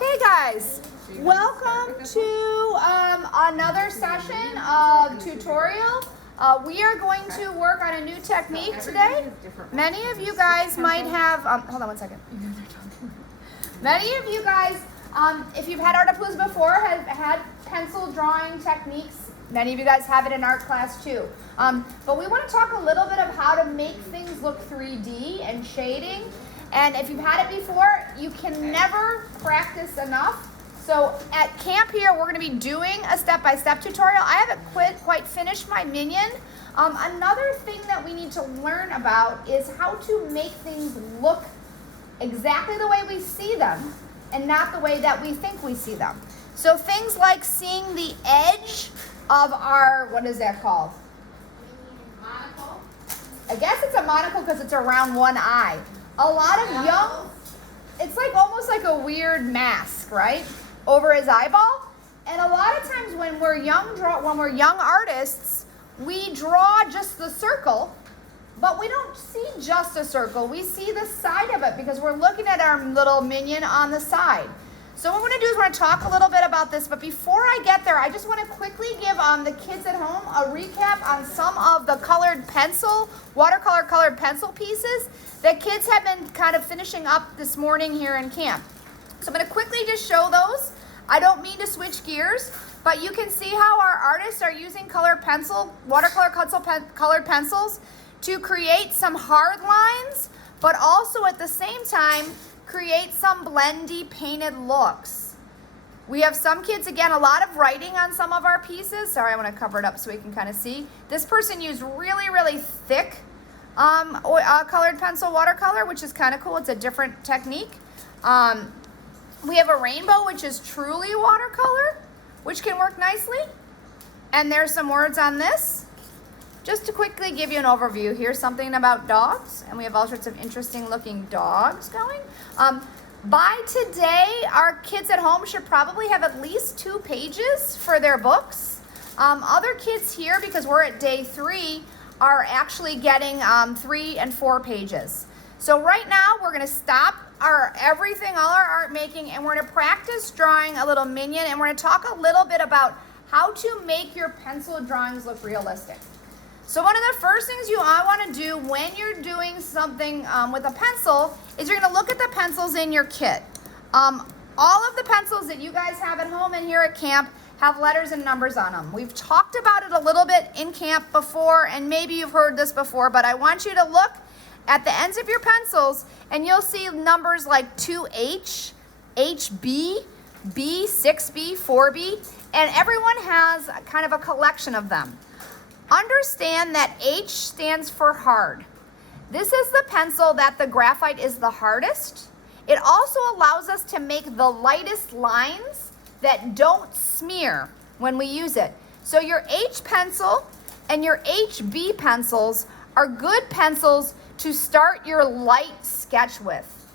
Okay, guys, welcome to another session of tutorial. We are going to work on a new technique today. Many of you guys might have, hold on one second. Many of you guys, if you've had art applause before, have had pencil drawing techniques. Many of you guys have it in art class too. But we want to talk a little bit of how to make things look 3D and shading. And if you've had it before, you can never practice enough. So at camp here, we're going to be doing a step-by-step tutorial. I haven't quite finished my Minion. Another thing that we need to learn about is how to make things look exactly the way we see them and not the way that we think we see them. So things like seeing the edge of our, what is that called? Monocle. I guess it's a monocle because it's around one eye. A lot of young, it's like almost like a weird mask, right? Over his eyeball. And a lot of times when we're young artists, we draw just the circle, but we don't see just a circle. We see the side of it because we're looking at our little minion on the side. So what we're going to do is we're going to talk a little bit about this, but before I get there, I just want to quickly give the kids at home a recap on some of the watercolor colored pencil pieces that kids have been kind of finishing up this morning here in camp. So I'm going to quickly just show those. I don't mean to switch gears, but you can see how our artists are using watercolor colored pencils to create some hard lines, but also at the same time, create some blendy painted looks. We have some kids, again, a lot of writing on some of our pieces. Sorry, I want to cover it up so we can kind of see. This person used really, really thick colored pencil watercolor, which is kind of cool. It's a different technique. We have a rainbow, which is truly watercolor, which can work nicely. And there's some words on this. Just to quickly give you an overview, here's something about dogs, and we have all sorts of interesting looking dogs going. By today, our kids at home should probably have at least 2 pages for their books. Other kids here, because we're at day 3, are actually getting 3 and 4 pages. So right now, we're going to stop all our art making, and we're going to practice drawing a little minion, and we're going to talk a little bit about how to make your pencil drawings look realistic. So one of the first things I want to do when you're doing something with a pencil is you're going to look at the pencils in your kit. All of the pencils that you guys have at home and here at camp have letters and numbers on them. We've talked about it a little bit in camp before, and maybe you've heard this before, but I want you to look at the ends of your pencils and you'll see numbers like 2H, HB, B, 6B, 4B, and everyone has kind of a collection of them. Understand that H stands for hard. This is the pencil that the graphite is the hardest. It also allows us to make the lightest lines that don't smear when we use it. So your H pencil and your HB pencils are good pencils to start your light sketch with.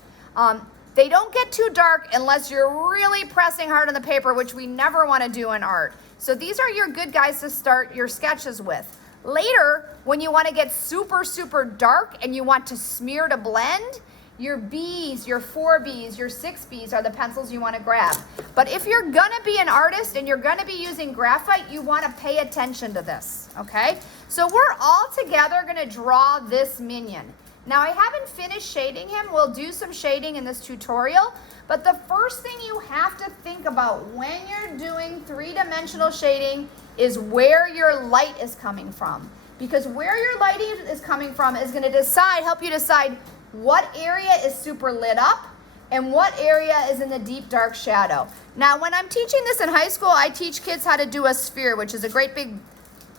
They don't get too dark unless you're really pressing hard on the paper, which we never want to do in art. So these are your good guys to start your sketches with. Later, when you want to get super, super dark and you want to smear to blend, your Bs, your 4Bs, your 6Bs are the pencils you want to grab. But if you're going to be an artist and you're going to be using graphite, you want to pay attention to this, okay? So we're all together going to draw this minion. Now, I haven't finished shading him. We'll do some shading in this tutorial. But the first thing you have to think about when you're doing 3-dimensional shading is where your light is coming from. Because where your light is coming from is going to help you decide what area is super lit up and what area is in the deep dark shadow. Now, when I'm teaching this in high school, I teach kids how to do a sphere, which is a great big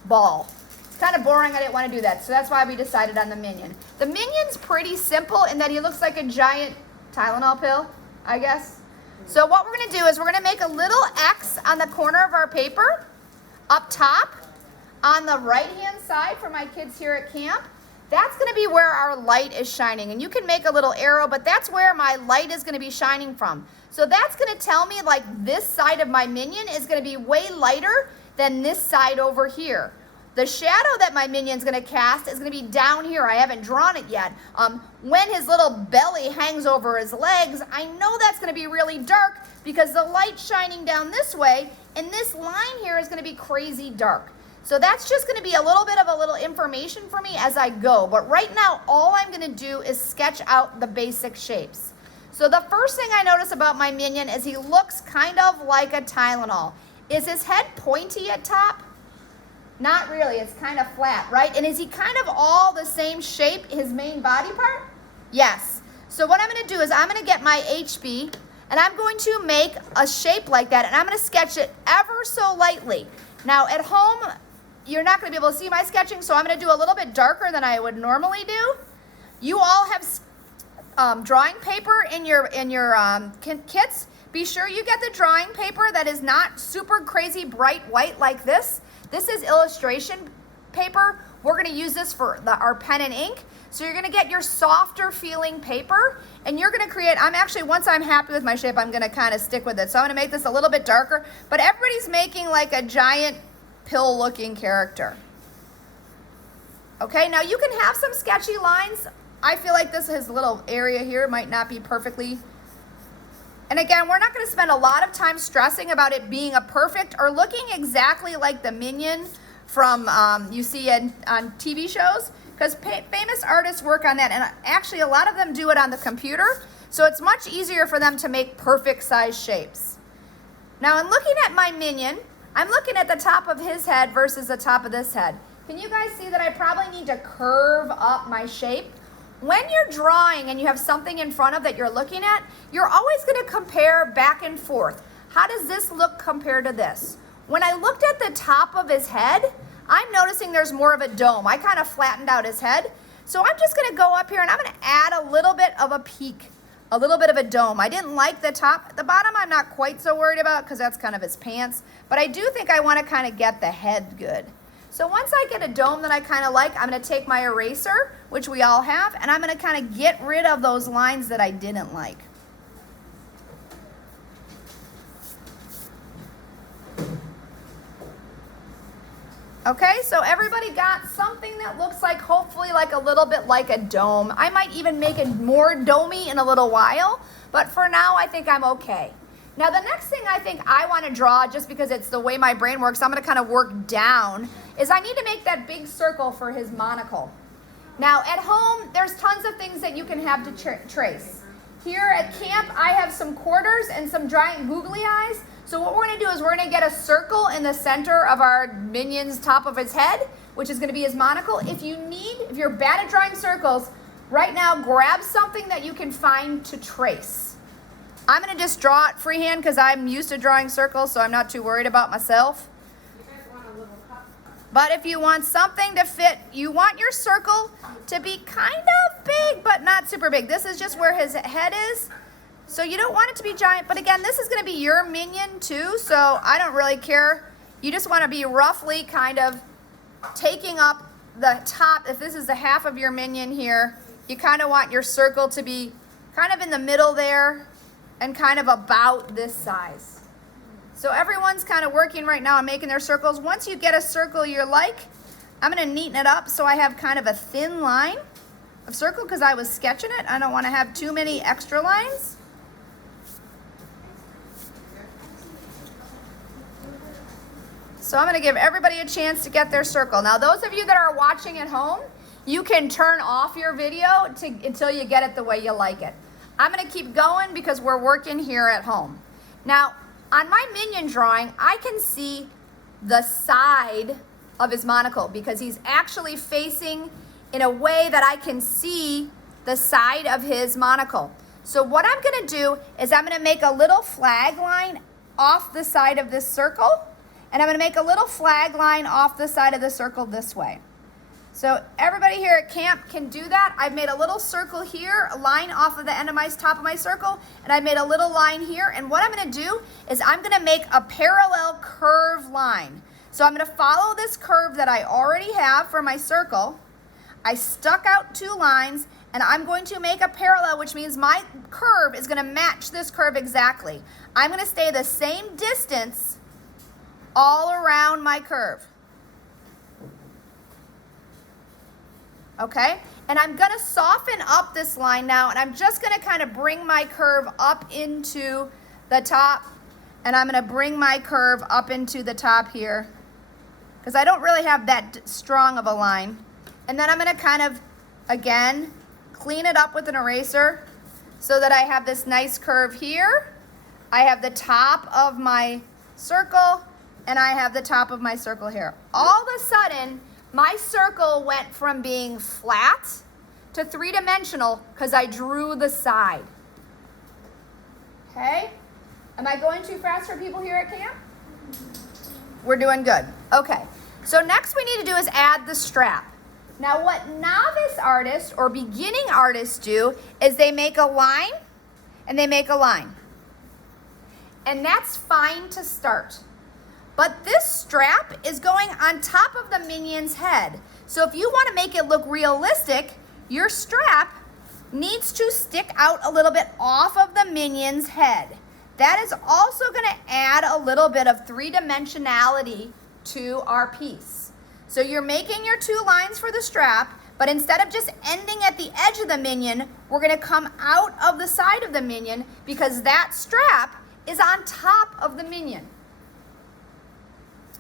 ball. It's kind of boring. I didn't want to do that. So that's why we decided on the Minion. The Minion's pretty simple in that he looks like a giant Tylenol pill, I guess. So what we're going to do is we're going to make a little X on the corner of our paper up top on the right-hand side for my kids here at camp. That's going to be where our light is shining. And you can make a little arrow, but that's where my light is going to be shining from. So that's going to tell me like this side of my Minion is going to be way lighter than this side over here. the shadow that my minion's gonna cast is gonna be down here. I haven't drawn it yet. When his little belly hangs over his legs, I know that's gonna be really dark because the light's shining down this way, and this line here is gonna be crazy dark. So that's just gonna be a little bit of a little information for me as I go. But right now, all I'm gonna do is sketch out the basic shapes. So the first thing I notice about my minion is he looks kind of like a Tylenol. Is his head pointy at top? Not really, it's kind of flat, right? And is he kind of all the same shape, his main body part? Yes. So what I'm gonna do is I'm gonna get my HB and I'm going to make a shape like that, and I'm gonna sketch it ever so lightly. Now at home, you're not gonna be able to see my sketching, so I'm gonna do a little bit darker than I would normally do. You all have drawing paper in your kits. Be sure you get the drawing paper that is not super crazy bright white like this. This is illustration paper. We're gonna use this for our pen and ink. So you're gonna get your softer feeling paper, and you're gonna create, once I'm happy with my shape, I'm gonna kind of stick with it. So I'm gonna make this a little bit darker, but everybody's making like a giant pill looking character. Okay, now you can have some sketchy lines. I feel like his little area here might not be perfectly. And again, we're not going to spend a lot of time stressing about it being a perfect or looking exactly like the Minion from you see on TV shows, because famous artists work on that, and actually a lot of them do it on the computer, so it's much easier for them to make perfect size shapes. Now in looking at my Minion, I'm looking at the top of his head versus the top of this head. Can you guys see that I probably need to curve up my shape? When you're drawing and you have something in front of that you're looking at, you're always going to compare back and forth. How does this look compared to this? When I looked at the top of his head, I'm noticing there's more of a dome. I kind of flattened out his head. So I'm just going to go up here and I'm going to add a little bit of a peak, a little bit of a dome. I didn't like the top. The bottom I'm not quite so worried about because that's kind of his pants. But I do think I want to kind of get the head good. So once I get a dome that I kind of like, I'm going to take my eraser, which we all have, and I'm going to kind of get rid of those lines that I didn't like. Okay, so everybody got something that looks like, hopefully like a little bit like a dome. I might even make it more domey in a little while, but for now I think I'm okay. Now the next thing I think I want to draw, just because it's the way my brain works, I'm going to kind of work down, is I need to make that big circle for his monocle. Now at home, there's tons of things that you can have to trace. Here at camp, I have some quarters and some giant googly eyes. So what we're going to do is we're going to get a circle in the center of our Minion's top of his head, which is going to be his monocle. If you're bad at drawing circles, right now grab something that you can find to trace. I'm going to just draw it freehand because I'm used to drawing circles, so I'm not too worried about myself. But if you want something to fit, you want your circle to be kind of big, but not super big. This is just where his head is. So you don't want it to be giant. But again, this is going to be your Minion too, so I don't really care. You just want to be roughly kind of taking up the top. If this is the half of your Minion here, you kind of want your circle to be kind of in the middle there and kind of about this size. So everyone's kind of working right now on making their circles. Once you get a circle you like, I'm going to neaten it up so I have kind of a thin line of circle because I was sketching it. I don't want to have too many extra lines. So I'm going to give everybody a chance to get their circle. Now those of you that are watching at home, you can turn off your video until you get it the way you like it. I'm going to keep going because we're working here at home. Now, on my Minion drawing, I can see the side of his monocle because he's actually facing in a way that I can see the side of his monocle. So what I'm going to do is I'm going to make a little flag line off the side of this circle, and I'm going to make a little flag line off the side of the circle this way. So everybody here at camp can do that. I've made a little circle here, a line off of the end of my top of my circle, and I made a little line here. And what I'm going to do is I'm going to make a parallel curve line. So I'm going to follow this curve that I already have for my circle. I stuck out two lines, and I'm going to make a parallel, which means my curve is going to match this curve exactly. I'm going to stay the same distance all around my curve. okay? And I'm gonna soften up this line now, and I'm just gonna kind of bring my curve up into the top, and I'm gonna bring my curve up into the top here, because I don't really have that strong of a line. And then I'm gonna kind of, again, clean it up with an eraser so that I have this nice curve here. I have the top of my circle, and I have the top of my circle here. All of a sudden, my circle went from being flat to three-dimensional because I drew the side. Okay? Am I going too fast for people here at camp? We're doing good. Okay. So next we need to do is add the strap. Now what novice artists or beginning artists do is they make a line and they make a line. And that's fine to start. But this strap is going on top of the minion's head. So if you want to make it look realistic, your strap needs to stick out a little bit off of the minion's head. That is also going to add a little bit of three-dimensionality to our piece. So you're making your two lines for the strap, but instead of just ending at the edge of the minion, we're going to come out of the side of the minion because that strap is on top of the minion.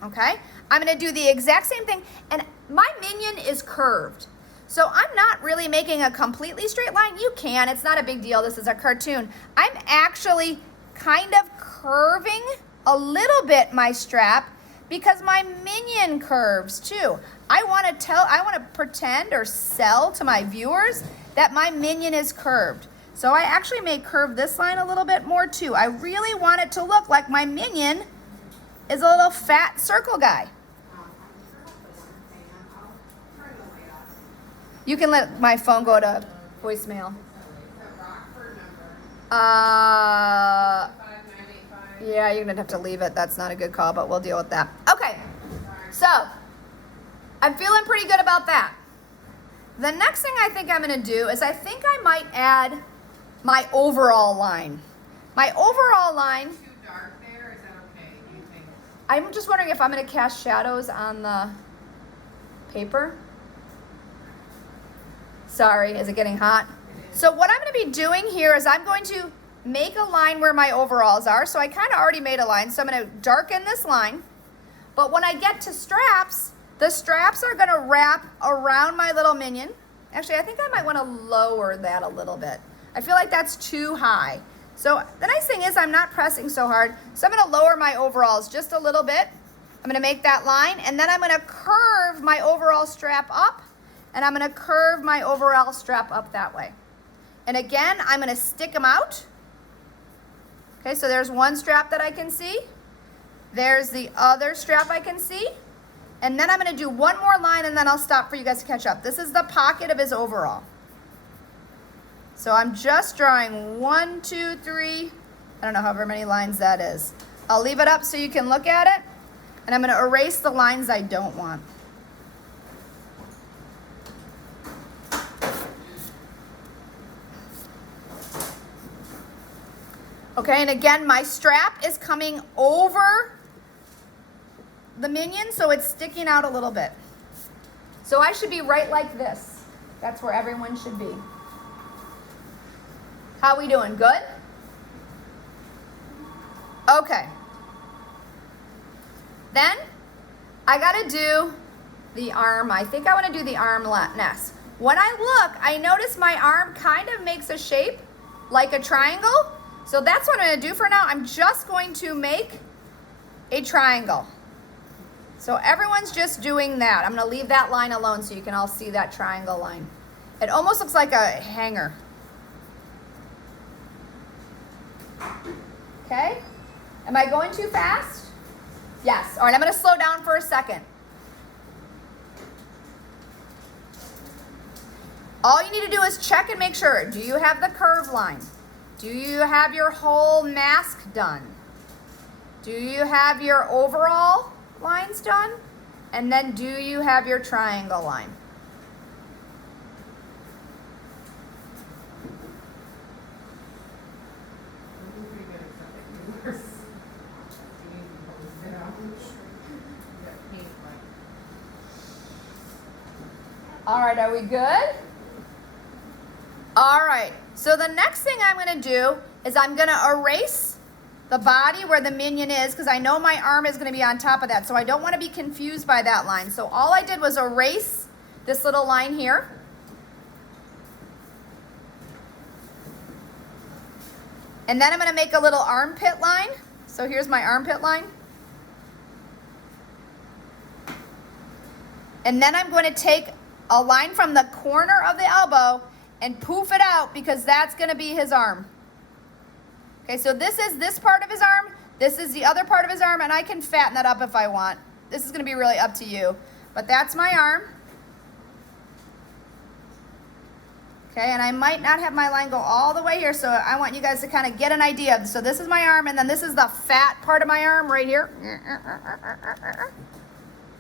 Okay, I'm going to do the exact same thing, and my minion is curved. So I'm not really making a completely straight line. You can, it's not a big deal. This is a cartoon. I'm actually kind of curving a little bit my strap because my minion curves too. I want to pretend or sell to my viewers that my minion is curved. So I actually may curve this line a little bit more too. I really want it to look like my minion is a little fat circle guy. You can let my phone go to voicemail. Yeah, you're gonna have to leave it. That's not a good call, but we'll deal with that. Okay, so I'm feeling pretty good about that. The next thing I think I'm gonna do is I think I might add my overall line. My overall line. Too dark there? Is that okay? Do you think? I'm just wondering if I'm gonna cast shadows on the paper. Sorry, is it getting hot? So what I'm going to be doing here is I'm going to make a line where my overalls are. So I kind of already made a line, so I'm going to darken this line. But when I get to straps, the straps are going to wrap around my little minion. Actually, I think I might want to lower that a little bit. I feel like that's too high. So the nice thing is I'm not pressing so hard. So I'm going to lower my overalls just a little bit. I'm going to make that line, and then I'm going to curve my overall strap up. And I'm going to curve my overall strap up that way. And again, I'm going to stick them out. Okay, so there's one strap that I can see. There's the other strap I can see. And then I'm going to do one more line, and then I'll stop for you guys to catch up. This is the pocket of his overall. So I'm just drawing 1, 2, 3. I don't know however many lines that is. I'll leave it up so you can look at it. And I'm going to erase the lines I don't want. Okay, and again, my strap is coming over the minion, so it's sticking out a little bit. So I should be right like this. That's where everyone should be. How we doing? Good? Okay. Then I gotta do the arm. I think I want to do the arm next. When I look, I notice my arm kind of makes a shape like a triangle. So that's what I'm going to do for now. I'm just going to make a triangle. So everyone's just doing that. I'm going to leave that line alone so you can all see that triangle line. It almost looks like a hanger. Okay? Am I going too fast? Yes. All right, I'm going to slow down for a second. All you need to do is check and make sure. Do you have the curve line? Do you have your whole mask done? Do you have your overall lines done? And then do you have your triangle line? All right, are we good? All right, so the next thing I'm going to do is I'm going to erase the body where the minion is, because I know my arm is going to be on top of that, so I don't want to be confused by that line. So all I did was erase this little line here. And then I'm going to make a little armpit line. So here's my armpit line. And then I'm going to take a line from the corner of the elbow and poof it out, because that's going to be his arm. Okay, so this is this part of his arm. This is the other part of his arm, and I can fatten that up if I want. This is going to be really up to you. But that's my arm. Okay, and I might not have my line go all the way here, so I want you guys to kind of get an idea. So this is my arm, and then this is the fat part of my arm right here.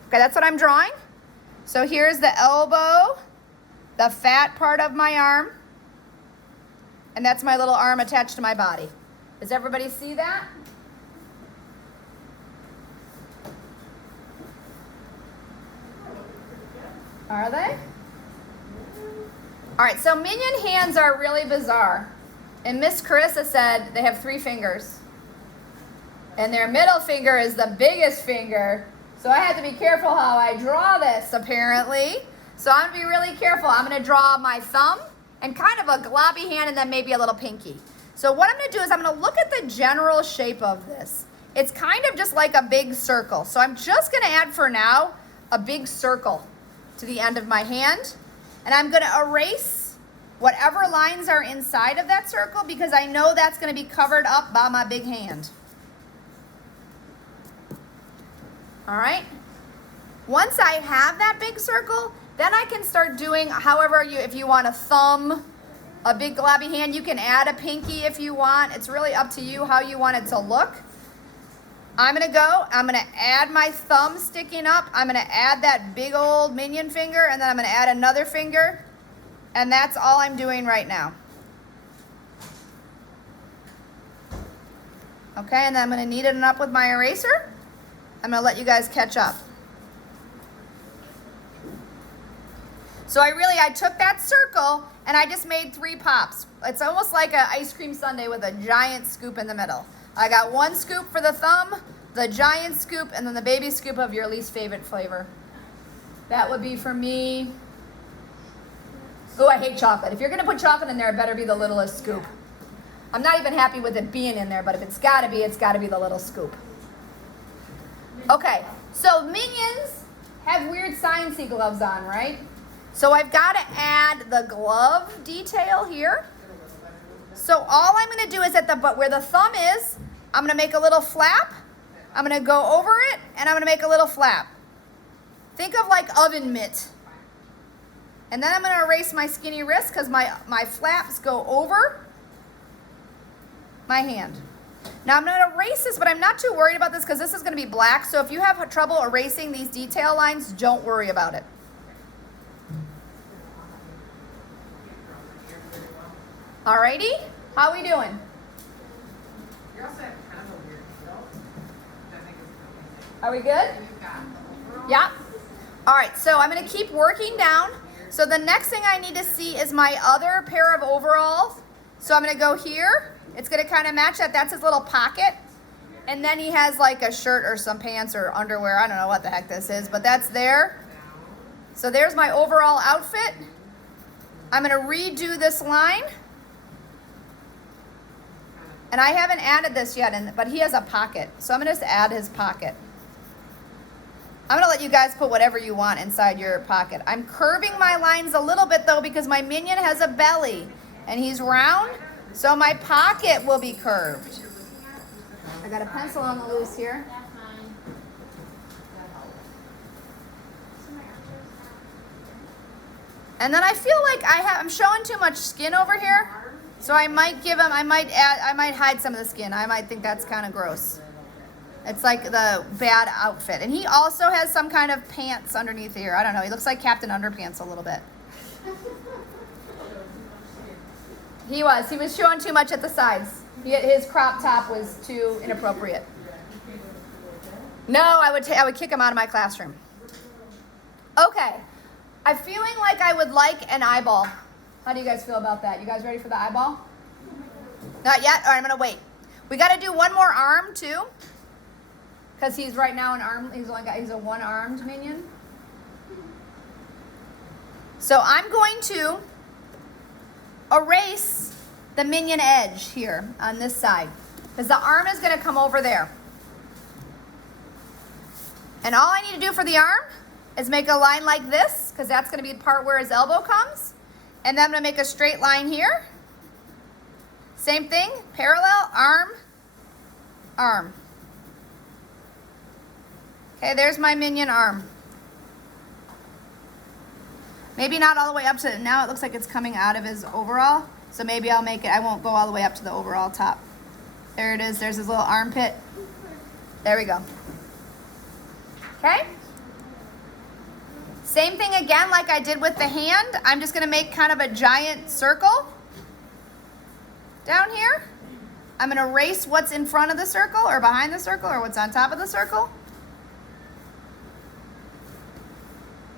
Okay, that's what I'm drawing. So here's the elbow, the fat part of my arm, and that's my little arm attached to my body. Does everybody see that? Are they? All right, so minion hands are really bizarre. And Miss Carissa said they have 3 fingers. And their middle finger is the biggest finger. So I had to be careful how I draw this, apparently. So I'm going to be really careful. I'm going to draw my thumb and kind of a globby hand and then maybe a little pinky. So what I'm going to do is I'm going to look at the general shape of this. It's kind of just like a big circle. So I'm just going to add for now a big circle to the end of my hand. And I'm going to erase whatever lines are inside of that circle, because I know that's going to be covered up by my big hand. All right? Once I have that big circle, then I can start doing however if you want a thumb, a big globby hand, you can add a pinky if you want. It's really up to you how you want it to look. I'm going to add my thumb sticking up. I'm going to add that big old minion finger, and then I'm going to add another finger. And that's all I'm doing right now. Okay, and then I'm going to neaten it up with my eraser. I'm going to let you guys catch up. So I took that circle and I just made 3 pops. It's almost like an ice cream sundae with a giant scoop in the middle. I got 1 scoop for the thumb, the giant scoop, and then the baby scoop of your least favorite flavor. That would be for me. Oh, I hate chocolate. If you're going to put chocolate in there, it better be the littlest scoop. I'm not even happy with it being in there, but if it's got to be the little scoop. Okay, so minions have weird sciencey gloves on, right? So I've got to add the glove detail here. So all I'm going to do is where the thumb is, I'm going to make a little flap. I'm going to go over it, and I'm going to make a little flap. Think of like oven mitt. And then I'm going to erase my skinny wrist because my flaps go over my hand. Now I'm going to erase this, but I'm not too worried about this because this is going to be black. So if you have trouble erasing these detail lines, don't worry about it. Alrighty, how we doing? You also have kind of a weird heel. I think it's Are we good? and you've got the overall. Yeah. All right, so I'm going to keep working down. So the next thing I need to see is my other pair of overalls. So I'm going to go here. It's going to kind of match that. That's his little pocket. And then he has like a shirt or some pants or underwear. I don't know what the heck this is, but that's there. So there's my overall outfit. I'm going to redo this line. And I haven't added this yet, but he has a pocket. So I'm going to just add his pocket. I'm going to let you guys put whatever you want inside your pocket. I'm curving my lines a little bit, though, because my minion has a belly. And he's round, so my pocket will be curved. I got a pencil on the loose here. And then I feel like I'm showing too much skin over here. So I might I might hide some of the skin. I might think that's kind of gross. It's like the bad outfit. And he also has some kind of pants underneath here. I don't know. He looks like Captain Underpants a little bit. He was showing too much at the sides. His crop top was too inappropriate. No, I would kick him out of my classroom. Okay. I'm feeling like I would like an eyeball. How do you guys feel about that? You guys ready for the eyeball? Not yet? All right, I'm going to wait. We got to do one more arm, too. Because he's right now an arm. He's a one-armed minion. So I'm going to erase the minion edge here on this side. Because the arm is going to come over there. And all I need to do for the arm is make a line like this, because that's going to be the part where his elbow comes. And then I'm going to make a straight line here. Same thing, parallel, arm, arm. Okay, there's my minion arm. Maybe not all the way up to, now it looks like it's coming out of his overall. So maybe I'll make it, I won't go all the way up to the overall top. There it is, there's his little armpit. There we go. Okay? Same thing again like I did with the hand. I'm just gonna make kind of a giant circle down here. I'm gonna erase what's in front of the circle or behind the circle or what's on top of the circle.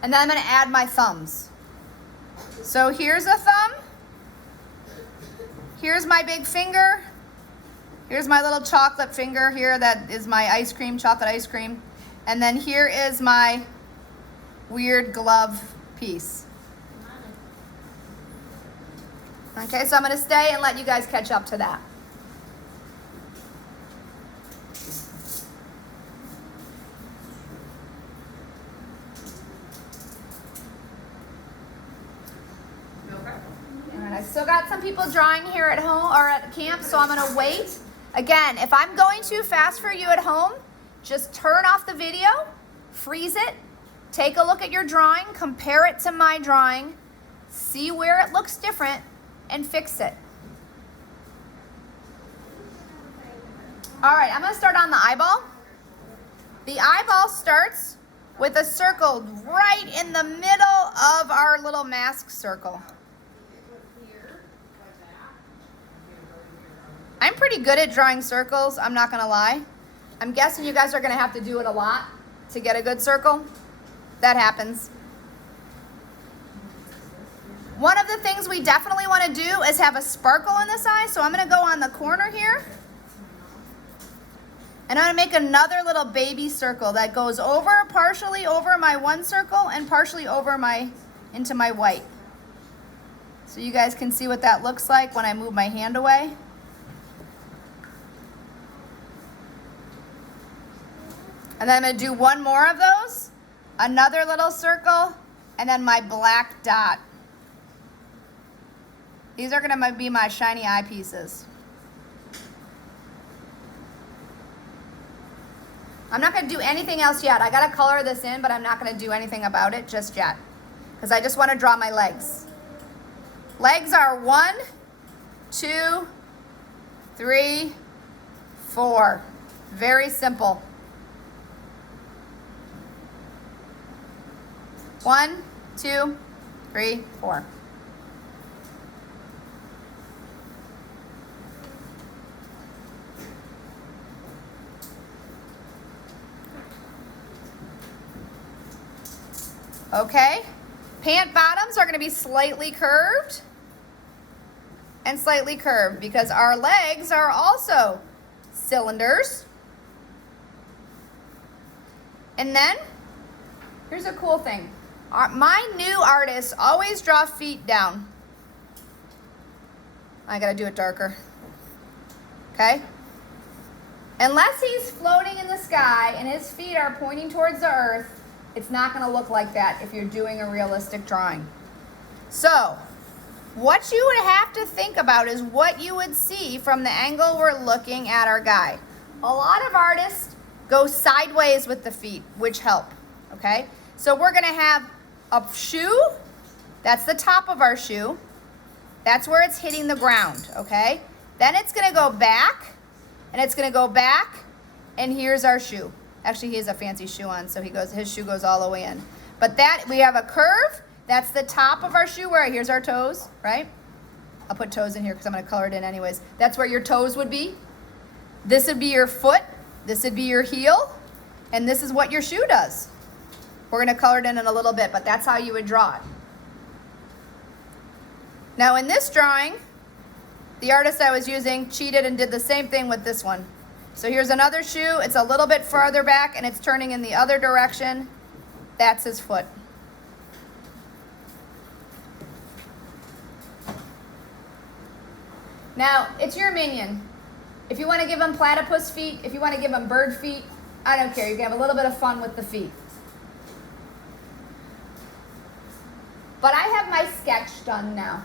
And then I'm gonna add my thumbs. So here's a thumb. Here's my big finger. Here's my little chocolate finger here. That is my ice cream, chocolate ice cream. And then here is my weird glove piece. Okay, so I'm going to stay and let you guys catch up to that. All right, I still got some people drawing here at home or at camp, so I'm going to wait. Again, if I'm going too fast for you at home, just turn off the video, freeze it, take a look at your drawing, compare it to my drawing, see where it looks different, and fix it. All right, I'm going to start on the eyeball. The eyeball starts with a circle right in the middle of our little mask circle. I'm pretty good at drawing circles, I'm not going to lie. I'm guessing you guys are going to have to do it a lot to get a good circle. That happens. One of the things we definitely want to do is have a sparkle in this eye. So I'm going to go on the corner here. And I'm going to make another little baby circle that goes over, partially over my one circle and partially over into my white. So you guys can see what that looks like when I move my hand away. And then I'm going to do one more of those, another little circle, and then my black dot. These are going to be my shiny eye pieces. I'm not going to do anything else yet. I got to color this in, but I'm not going to do anything about it just yet, because I just want to draw my legs. Legs are 1, 2, 3, 4. Very simple. 1, 2, 3, 4. Okay, pant bottoms are going to be slightly curved and slightly curved because our legs are also cylinders. And then, here's a cool thing. My new artists always draw feet down. I got to do it darker. Okay? Unless he's floating in the sky and his feet are pointing towards the earth, it's not going to look like that if you're doing a realistic drawing. So, what you would have to think about is what you would see from the angle we're looking at our guy. A lot of artists go sideways with the feet, which help, okay? So we're going to have a shoe. That's the top of our shoe. That's where it's hitting the ground, okay? Then it's going to go back, and it's going to go back, and here's our shoe. Actually, he has a fancy shoe on, so his shoe goes all the way in. But that, we have a curve. That's the top of our shoe where here's our toes, right? I'll put toes in here because I'm going to color it in anyways. That's where your toes would be. This would be your foot. This would be your heel. And this is what your shoe does. We're going to color it in a little bit, but that's how you would draw it. Now in this drawing, the artist I was using cheated and did the same thing with this one. So here's another shoe. It's a little bit farther back and it's turning in the other direction. That's his foot. Now, it's your minion. If you want to give him platypus feet, if you want to give him bird feet, I don't care. You can have a little bit of fun with the feet. But I have my sketch done now.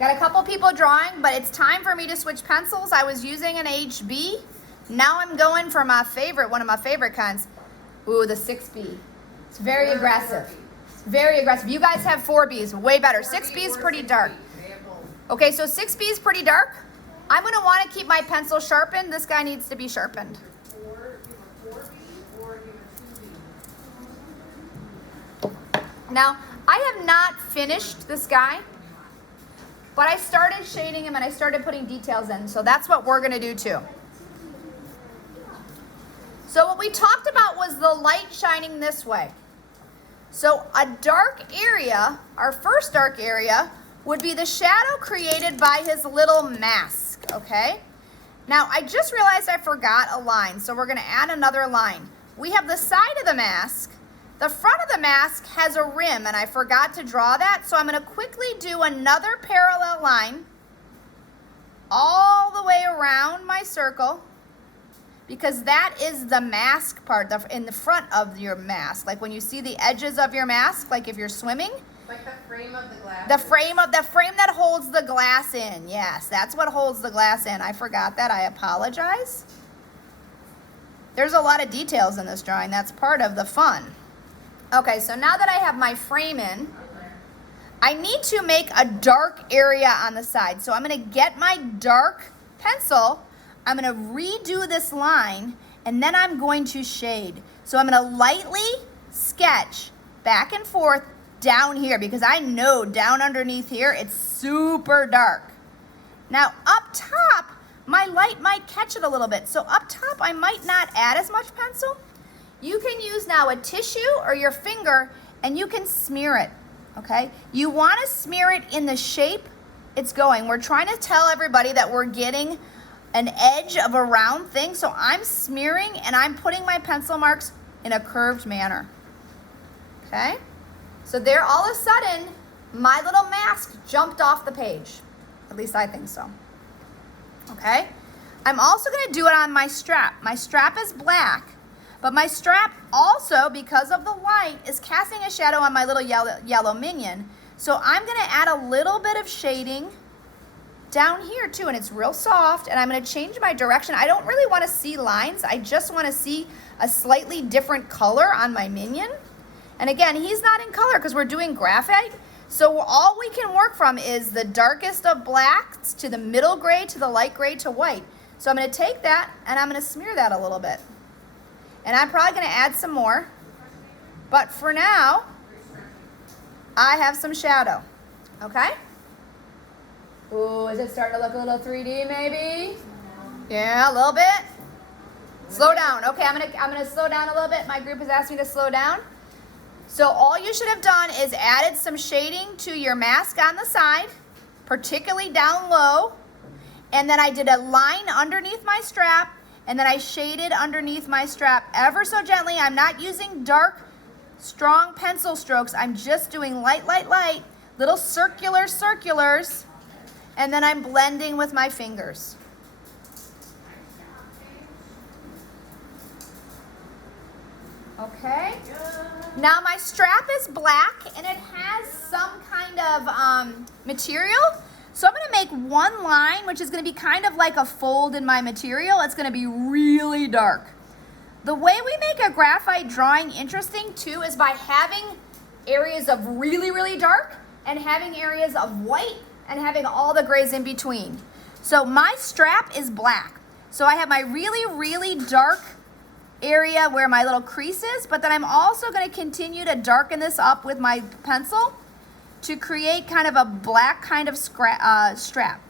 Got a couple people drawing, but it's time for me to switch pencils. I was using an HB. Now I'm going for my favorite, one of my favorite kinds. Ooh, the 6B. It's very aggressive. It's very aggressive. You guys have 4Bs, way better. 6B is pretty dark. Okay, so 6B is pretty dark. I'm going to want to keep my pencil sharpened. This guy needs to be sharpened. Now, I have not finished this guy, but I started shading him and I started putting details in. So that's what we're going to do too. So what we talked about was the light shining this way. So a dark area, our first dark area, would be the shadow created by his little mask, okay? Now, I just realized I forgot a line, so we're going to add another line. We have the side of the mask. The front of the mask has a rim, and I forgot to draw that, so I'm going to quickly do another parallel line all the way around my circle, because that is the mask part, in the front of your mask. Like when you see the edges of your mask, like if you're swimming. Like the frame of the glass. The frame that holds the glass in. Yes, that's what holds the glass in. I forgot that. I apologize. There's a lot of details in this drawing. That's part of the fun. Okay, so now that I have my frame in, I need to make a dark area on the side. So I'm going to get my dark pencil. I'm going to redo this line, and then I'm going to shade. So I'm going to lightly sketch back and forth down here, because I know down underneath here it's super dark. Now up top, my light might catch it a little bit. So up top, I might not add as much pencil. You can use now a tissue or your finger, and you can smear it, okay? You want to smear it in the shape it's going. We're trying to tell everybody that we're getting an edge of a round thing. So I'm smearing and I'm putting my pencil marks in a curved manner, okay? So there, all of a sudden, my little mask jumped off the page. At least I think so. Okay? I'm also going to do it on my strap. My strap is black, but my strap also, because of the light, is casting a shadow on my little yellow minion. So I'm going to add a little bit of shading down here too, and it's real soft, and I'm going to change my direction. I don't really want to see lines. I just want to see a slightly different color on my minion. And again, he's not in color because we're doing graphite. So all we can work from is the darkest of blacks to the middle gray to the light gray to white. So I'm going to take that and I'm going to smear that a little bit. And I'm probably going to add some more. But for now, I have some shadow. Okay? Ooh, is it starting to look a little 3D maybe? Yeah, a little bit. Slow down. Okay, I'm gonna slow down a little bit. My group has asked me to slow down. So all you should have done is added some shading to your mask on the side, particularly down low. And then I did a line underneath my strap, and then I shaded underneath my strap ever so gently. I'm not using dark, strong pencil strokes. I'm just doing light, little circulars, and then I'm blending with my fingers. Okay. Now my strap is black and it has some kind of material. So I'm going to make one line, which is going to be kind of like a fold in my material. It's going to be really dark. The way we make a graphite drawing interesting too is by having areas of really dark and having areas of white and having all the grays in between. So my strap is black. So I have my really dark area where my little crease is, but then I'm also going to continue to darken this up with my pencil to create kind of a black kind of strap.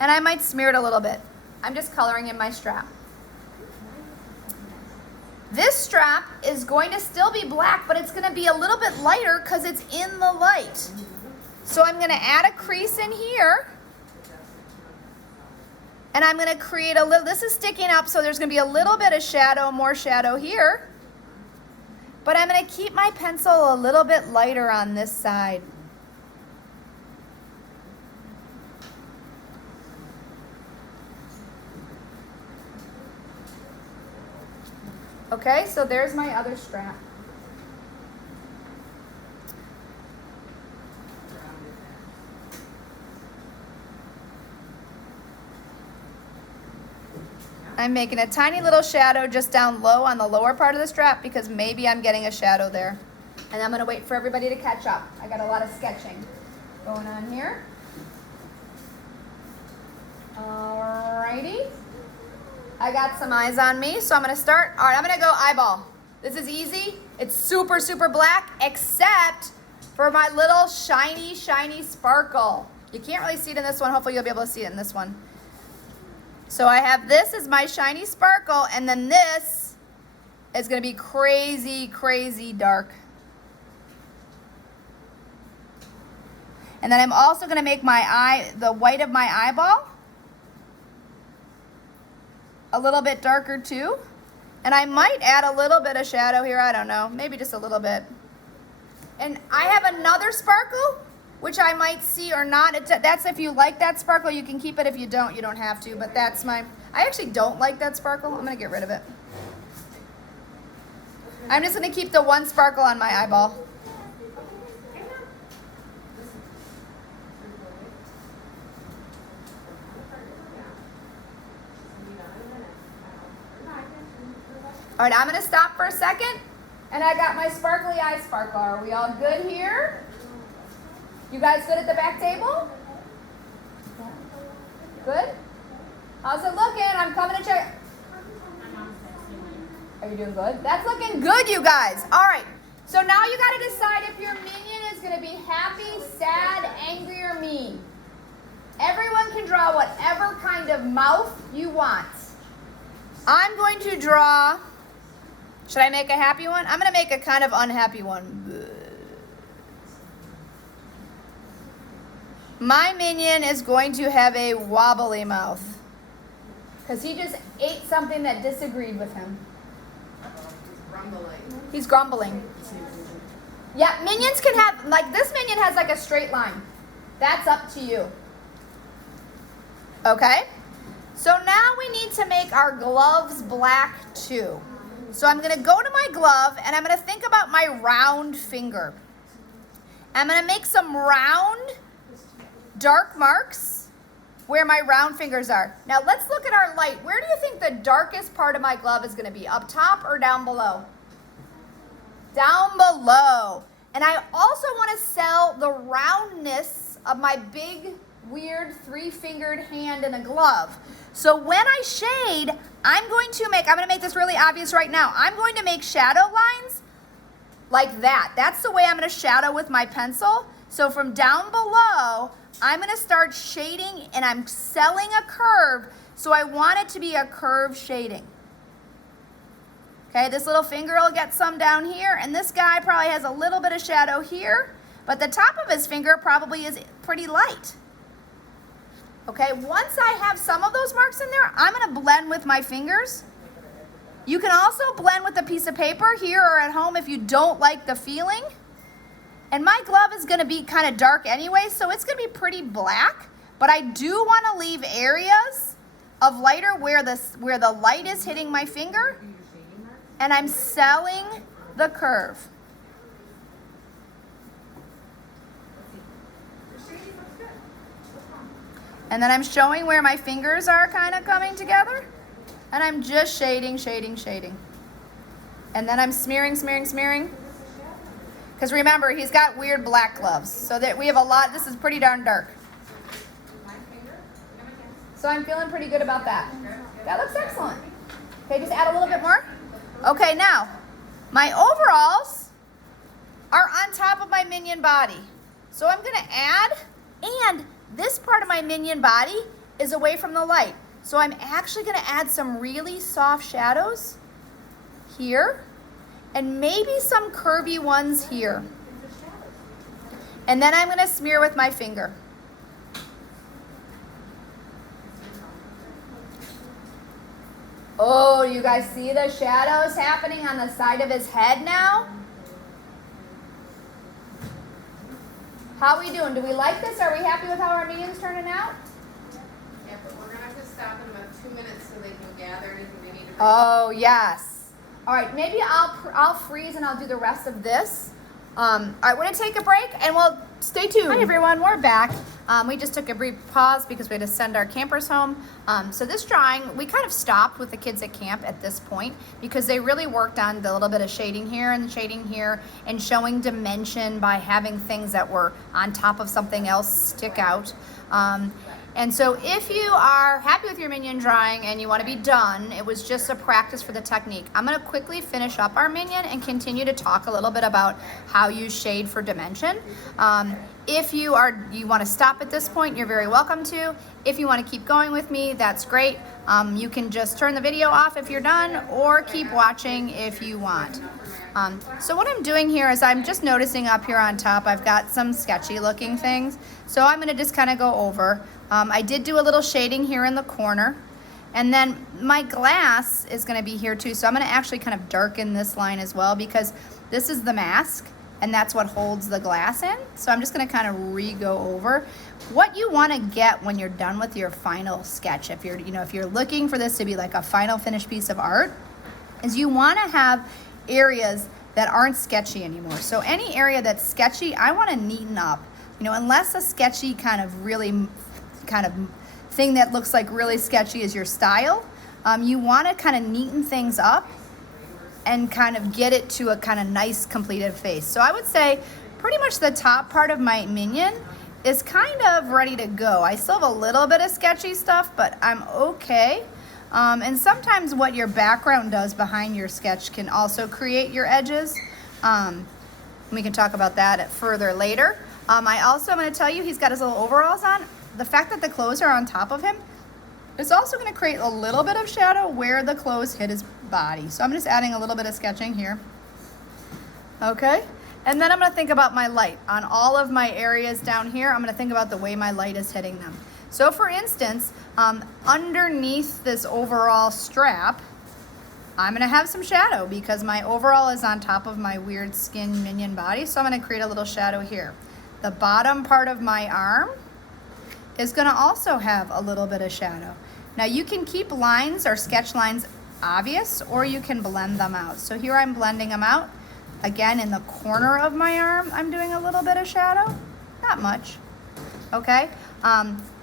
And I might smear it a little bit. I'm just coloring in my strap. This strap is going to still be black, but it's going to be a little bit lighter because it's in the light. So I'm going to add a crease in here. And I'm going to create a little, this is sticking up, so there's going to be a little bit of shadow, more shadow here. But I'm going to keep my pencil a little bit lighter on this side. Okay, so there's my other strap. I'm making a tiny little shadow just down low on the lower part of the strap because maybe I'm getting a shadow there. And I'm going to wait for everybody to catch up. I got a lot of sketching going on here. Alrighty. I got some eyes on me, so I'm going to start. All right, I'm going to go eyeball. This is easy. It's super, super black, except for my little shiny, shiny sparkle. You can't really see it in this one. Hopefully you'll be able to see it in this one. So I have this as my shiny sparkle, and then this is going to be crazy, crazy dark. And then I'm also going to make my eye, the white of my eyeball, a little bit darker too. And I might add a little bit of shadow here. I don't know. Maybe just a little bit. And I have another sparkle, which I might see or not. That's if you like that sparkle, you can keep it. If you don't, you don't have to. But that's I actually don't like that sparkle. I'm going to get rid of it. I'm just going to keep the one sparkle on my eyeball. All right, I'm going to stop for a second. And I got my sparkly eye sparkle. Are we all good here? You guys good at the back table? Good? How's it looking? I'm coming to check. Are you doing good? That's looking good, you guys. All right. So now you got to decide if your minion is going to be happy, sad, angry, or mean. Everyone can draw whatever kind of mouth you want. I'm going to draw... Should I make a happy one? I'm going to make a kind of unhappy one. My minion is going to have a wobbly mouth because he just ate something that disagreed with him. He's grumbling. Yeah, minions can have, like this minion has like a straight line. That's up to you. Okay? So now we need to make our gloves black too. So I'm going to go to my glove and I'm going to think about my round finger. I'm going to make some round dark marks where my round fingers are. Now let's look at our light. Where do you think the darkest part of my glove is going to be? Up top or down below? Down below. And I also want to sell the roundness of my big, weird, three-fingered hand in a glove. So when I shade, I'm going to make this really obvious right now. I'm going to make shadow lines like that. That's the way I'm going to shadow with my pencil. So from down below, I'm going to start shading, and I'm selling a curve. So I want it to be a curve shading. Okay, this little finger will get some down here, and this guy probably has a little bit of shadow here, but the top of his finger probably is pretty light. Okay, once I have some of those marks in there, I'm going to blend with my fingers. You can also blend with a piece of paper here or at home if you don't like the feeling. And my glove is going to be kind of dark anyway, so it's going to be pretty black. But I do want to leave areas of lighter where the light is hitting my finger. And I'm selling the curve. And then I'm showing where my fingers are kind of coming together. And I'm just shading, shading, shading. And then I'm smearing, smearing, smearing. Because remember, he's got weird black gloves. So that we have a lot, this is pretty darn dark. So I'm feeling pretty good about that. That looks excellent. Okay, just add a little bit more. Okay, now, my overalls are on top of my minion body. So I'm going to add, and this part of my minion body is away from the light. So I'm actually gonna add some really soft shadows here and maybe some curvy ones here. And then I'm gonna smear with my finger. Oh, you guys see the shadows happening on the side of his head now? How are we doing? Do we like this? Are we happy with how our minion's turning out? Yeah, but we're gonna have to stop in about 2 minutes so they can gather anything they need to bring. Oh, yes. All right, maybe I'll freeze and I'll do the rest of this. All right, we're gonna take a break and we'll stay tuned. Hi everyone, we're back. We just took a brief pause because we had to send our campers home. So this drawing, we kind of stopped with the kids at camp at this point because they really worked on the little bit of shading here and shading here and showing dimension by having things that were on top of something else stick out. And so if you are happy with your minion drawing and you want to be done, it was just a practice for the technique. I'm going to quickly finish up our minion and continue to talk a little bit about how you shade for dimension. If you want to stop at this point, you're very welcome to. If you want to keep going with me, that's great. You can just turn the video off if you're done or keep watching if you want. So what I'm doing here is I'm just noticing up here on top, I've got some sketchy looking things. So I'm going to just kind of go over. I did do a little shading here in the corner. And then my glass is going to be here too. So I'm going to actually kind of darken this line as well because this is the mask and that's what holds the glass in. So I'm just going to kind of re-go over what you want to get when you're done with your final sketch. If you're looking for this to be like a final finished piece of art, is you want to have areas that aren't sketchy anymore. So any area that's sketchy, I want to neaten up. Unless a sketchy kind of thing that looks like really sketchy is your style, you want to kind of neaten things up and kind of get it to a kind of nice completed face. So I would say pretty much the top part of my minion is kind of ready to go. I still have a little bit of sketchy stuff, but I'm okay. And sometimes what your background does behind your sketch can also create your edges. We can talk about that further later. I also am going to tell you he's got his little overalls on. The fact that the clothes are on top of him is also going to create a little bit of shadow where the clothes hit his body. So I'm just adding a little bit of sketching here. Okay. And then I'm going to think about my light. On all of my areas down here, I'm going to think about the way my light is hitting them. So for instance, underneath this overall strap, I'm going to have some shadow because my overall is on top of my weird skin minion body. So I'm going to create a little shadow here. The bottom part of my arm is going to also have a little bit of shadow. Now you can keep lines or sketch lines obvious or you can blend them out. So here I'm blending them out. Again, in the corner of my arm, I'm doing a little bit of shadow. Not much. Okay?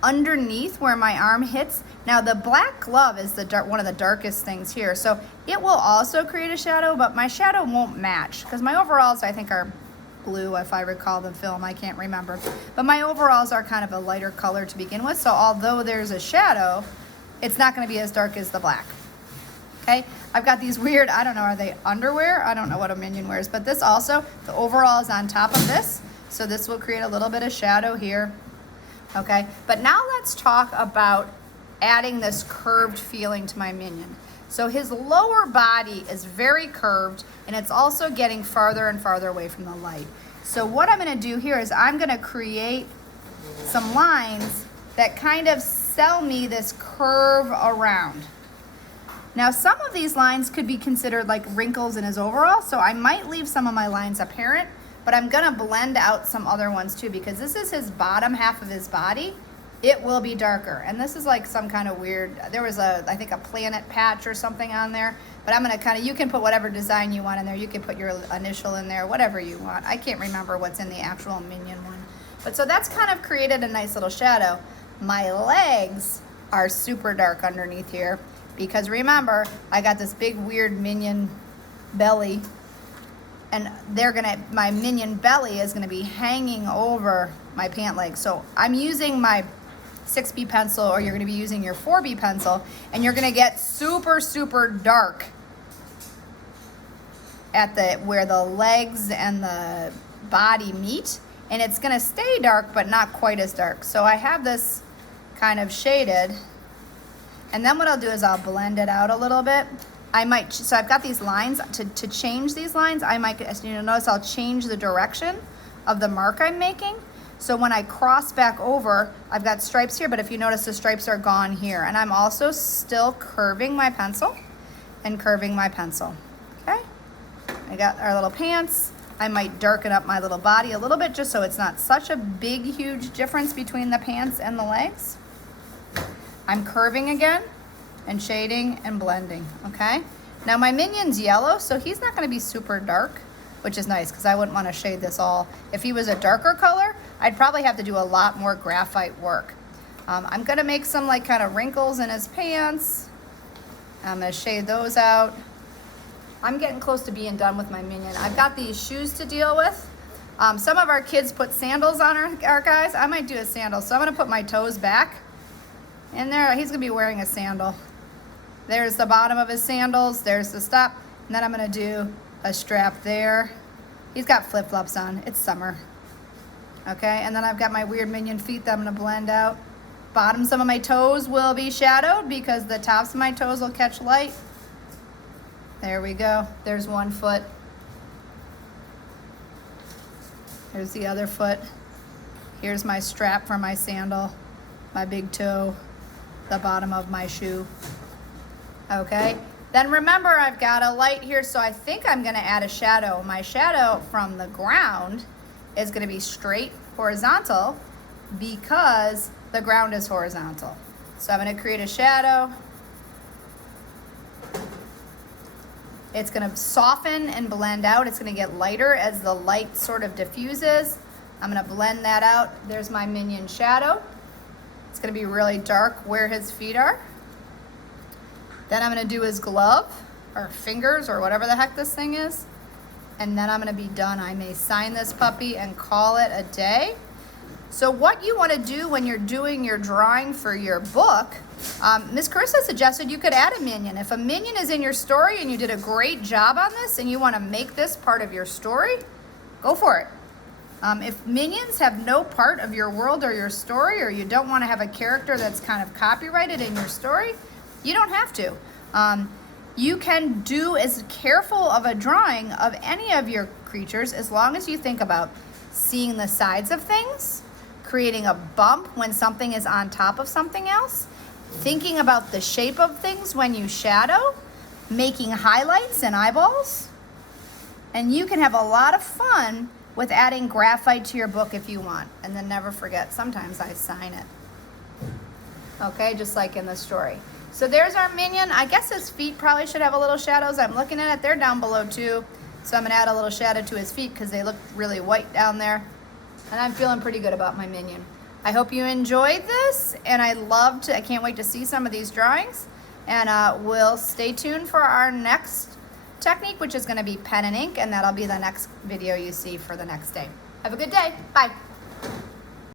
Underneath where my arm hits. Now the black glove is one of the darkest things here. So it will also create a shadow, but my shadow won't match because my overalls I think are blue if I recall the film, I can't remember. But my overalls are kind of a lighter color to begin with. So although there's a shadow, it's not going to be as dark as the black. Okay, I've got these weird, I don't know, are they underwear? I don't know what a minion wears, but this also, the overall is on top of this. So this will create a little bit of shadow here. Okay, but now let's talk about adding this curved feeling to my minion. So his lower body is very curved and it's also getting farther and farther away from the light. So what I'm going to do here is I'm going to create some lines that kind of sell me this curve around. Now some of these lines could be considered like wrinkles in his overall, so I might leave some of my lines apparent, but I'm gonna blend out some other ones too because this is his bottom half of his body. It will be darker, and this is like some kind of weird, there was I think a planet patch or something on there, but I'm gonna you can put whatever design you want in there. You can put your initial in there, whatever you want. I can't remember what's in the actual minion one. But so that's kind of created a nice little shadow. My legs are super dark underneath here. Because remember, I got this big weird minion belly and my minion belly is gonna be hanging over my pant leg. So I'm using my 6B pencil or you're gonna be using your 4B pencil and you're gonna get super, super dark at where the legs and the body meet. And it's gonna stay dark, but not quite as dark. So I have this kind of shaded. And then what I'll do is I'll blend it out a little bit. So I've got these lines. To change these lines, as you'll notice, I'll change the direction of the mark I'm making. So when I cross back over, I've got stripes here, but if you notice, the stripes are gone here. And I'm also still curving my pencil and curving my pencil, okay? I got our little pants. I might darken up my little body a little bit just so it's not such a big, huge difference between the pants and the legs. I'm curving again and shading and blending, okay? Now my Minion's yellow, so he's not gonna be super dark, which is nice because I wouldn't wanna shade this all. If he was a darker color, I'd probably have to do a lot more graphite work. I'm gonna make some like kind of wrinkles in his pants. I'm gonna shade those out. I'm getting close to being done with my Minion. I've got these shoes to deal with. Some of our kids put sandals on our guys. I might do a sandal, so I'm gonna put my toes back. And there, he's gonna be wearing a sandal. There's the bottom of his sandals, there's the stop, and then I'm gonna do a strap there. He's got flip-flops on, it's summer. Okay, and then I've got my weird Minion feet that I'm gonna blend out. Bottoms of my toes will be shadowed because the tops of my toes will catch light. There we go, there's one foot. Here's the other foot. Here's my strap for my sandal, my big toe, the bottom of my shoe. Okay, then remember I've got a light here, so I think I'm gonna add a shadow. My shadow from the ground is gonna be straight horizontal because the ground is horizontal. So I'm gonna create a shadow. It's gonna soften and blend out. It's gonna get lighter as the light sort of diffuses. I'm gonna blend that out. There's my Minion shadow. It's gonna be really dark where his feet are. Then I'm gonna do his glove or fingers or whatever the heck this thing is. And then I'm gonna be done. I may sign this puppy and call it a day. So what you wanna do when you're doing your drawing for your book, Miss Carissa suggested you could add a Minion. If a Minion is in your story and you did a great job on this and you wanna make this part of your story, go for it. If Minions have no part of your world or your story, or you don't wanna have a character that's kind of copyrighted in your story, you don't have to. You can do as careful of a drawing of any of your creatures as long as you think about seeing the sides of things, creating a bump when something is on top of something else, thinking about the shape of things when you shadow, making highlights and eyeballs, and you can have a lot of fun with adding graphite to your book if you want. And then never forget, sometimes I sign it. Okay, just like in the story. So there's our Minion. I guess his feet probably should have a little shadows. I'm looking at it, they're down below too. So I'm gonna add a little shadow to his feet because they look really white down there. And I'm feeling pretty good about my Minion. I hope you enjoyed this, and I can't wait to see some of these drawings. And we'll stay tuned for our next technique, which is gonna be pen and ink, and that'll be the next video you see for the next day. Have a good day, bye.